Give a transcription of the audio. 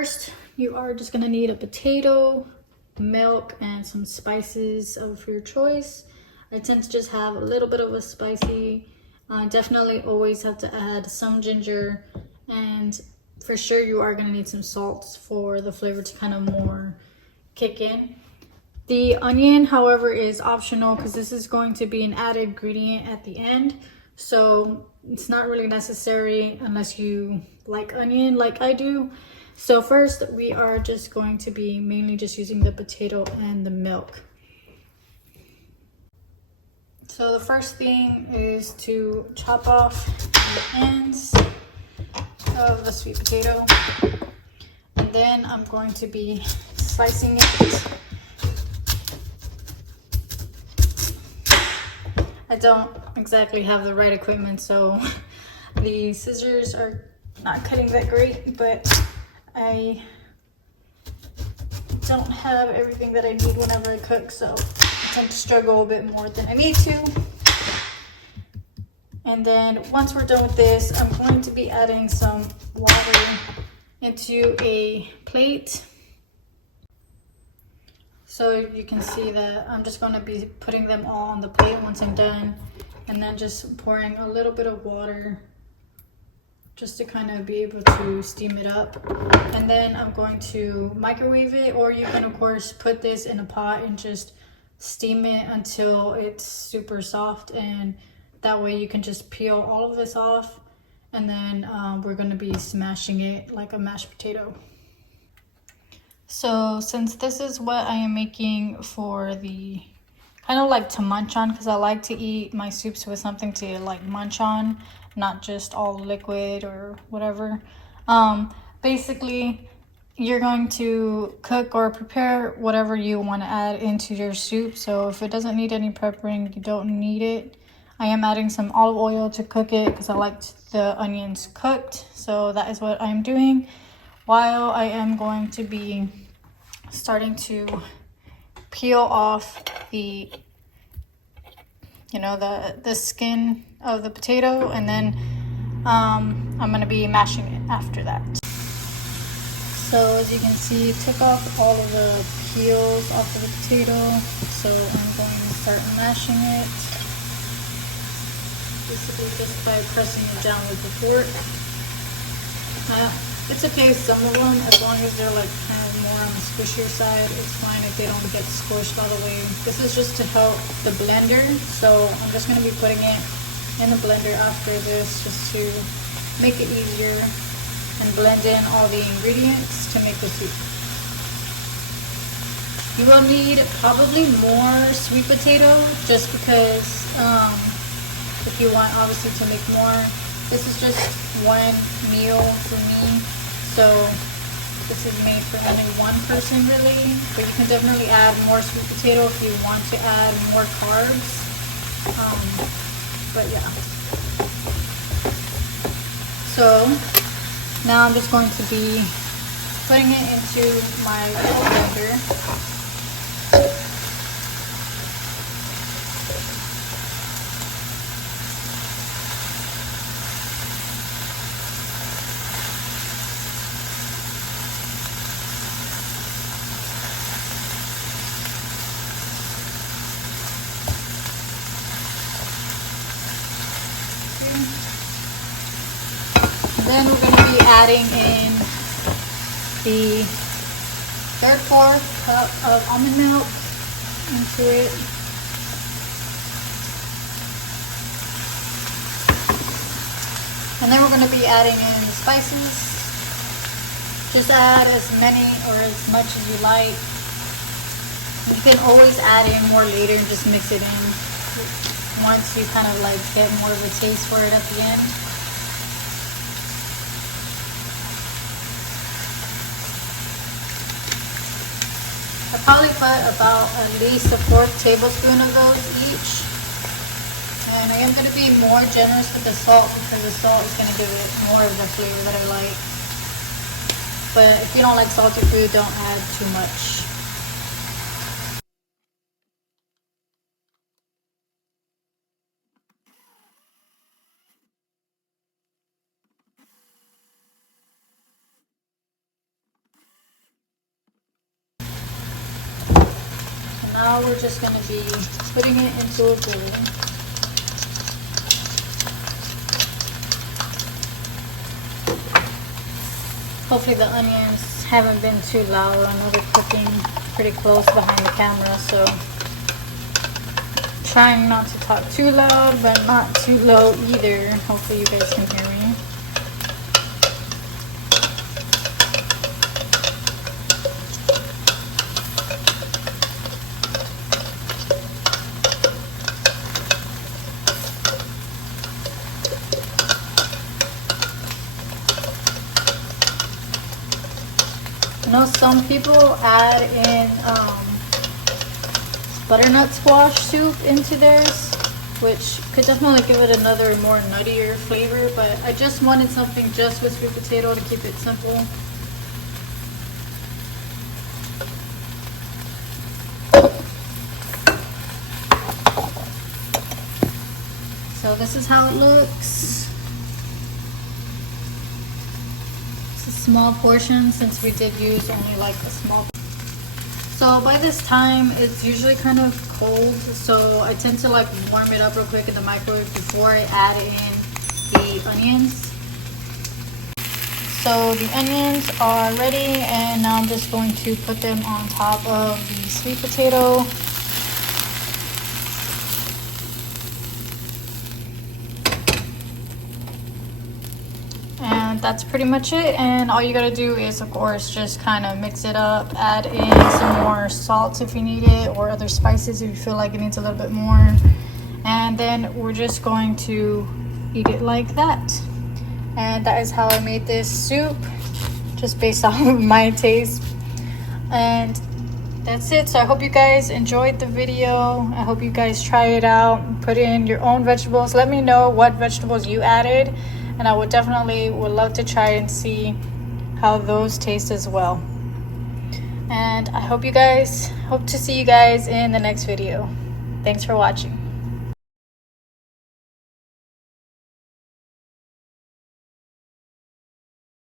first, you are just gonna need a potato, milk, and some spices of your choice. I tend to just have a little bit of a spicy. Definitely always have to add some ginger, and for sure you are gonna need some salt for the flavor to kind of more kick in. The onion, however, is optional because this is going to be an added ingredient at the end. So it's not really necessary unless you like onion like I do. So first, we are just going to be mainly just using the potato and the milk. So the first thing is to chop off the ends of the sweet potato. And then I'm going to be slicing it. I don't exactly have the right equipment, so the scissors are not cutting that great, but I don't have everything that I need whenever I cook, so I tend to struggle a bit more than I need to. And then once we're done with this, I'm going to be adding some water into a plate. So you can see that I'm just going to be putting them all on the plate once I'm done, and then just pouring a little bit of water just to kind of be able to steam it up. And then I'm going to microwave it, or you can of course put this in a pot and just steam it until it's super soft, and that way you can just peel all of this off, and then we're going to be smashing it like a mashed potato. So since this is what I am making for the kind of like to munch on, because I like to eat my soups with something to like munch on, not just all liquid or whatever. Basically, you're going to cook or prepare whatever you want to add into your soup. So if it doesn't need any prepping, you don't need it. I am adding some olive oil to cook it because I like the onions cooked. So that is what I'm doing, while I am going to be starting to peel off the the skin of the potato, and then I'm going to be mashing it after that. So as you can see, took off all of the peels off of the potato, so I'm going to start mashing it, basically just by pressing it down with the fork. It's okay, some of them, as long as they're like kind of more on the squishier side, it's fine if they don't get squished all the way. This is just to help the blender, so I'm just going to be putting it in the blender after this just to make it easier and blend in all the ingredients to make the soup. You will need probably more sweet potato just because if you want obviously to make more. This is just one meal for me, so this is made for only one person really, but you can definitely add more sweet potato if you want to add more carbs. But yeah. So now I'm just going to be putting it into my little blender. Then we're going to be adding in the 1/3 cup of almond milk into it. And then we're going to be adding in the spices. Just add as many or as much as you like. You can always add in more later and just mix it in once you kind of like get more of a taste for it at the end. I probably put about at least a 1/4 tablespoon of those each. And I am going to be more generous with the salt because the salt is going to give it more of the flavor that I like. But if you don't like salty food, don't add too much. now we're just going to be putting it into a bowl. Hopefully the onions haven't been too loud. I know they're cooking pretty close behind the camera, so trying not to talk too loud but not too low either. Hopefully you guys can hear me. I know some people add in butternut squash soup into theirs, which could definitely give it another more nuttier flavor, but I just wanted something just with sweet potato to keep it simple. So this is how it looks. Small portion since we did use only like a small. So by this time it's usually kind of cold, so I tend to like warm it up real quick in the microwave before I add in the onions. So the onions are ready, and now I'm just going to put them on top of the sweet potato. And that's pretty much it, and all you gotta do is of course just kind of mix it up, add in some more salt if you need it, or other spices if you feel like it needs a little bit more, and then we're just going to eat it like that. And that is how I made this soup, just based off of my taste. And that's it. So I hope you guys enjoyed the video. I hope you guys try it out, put in your own vegetables. Let me know what vegetables you added, and I would love to try and see how those taste as well. And I hope to see you guys in the next video. Thanks for watching.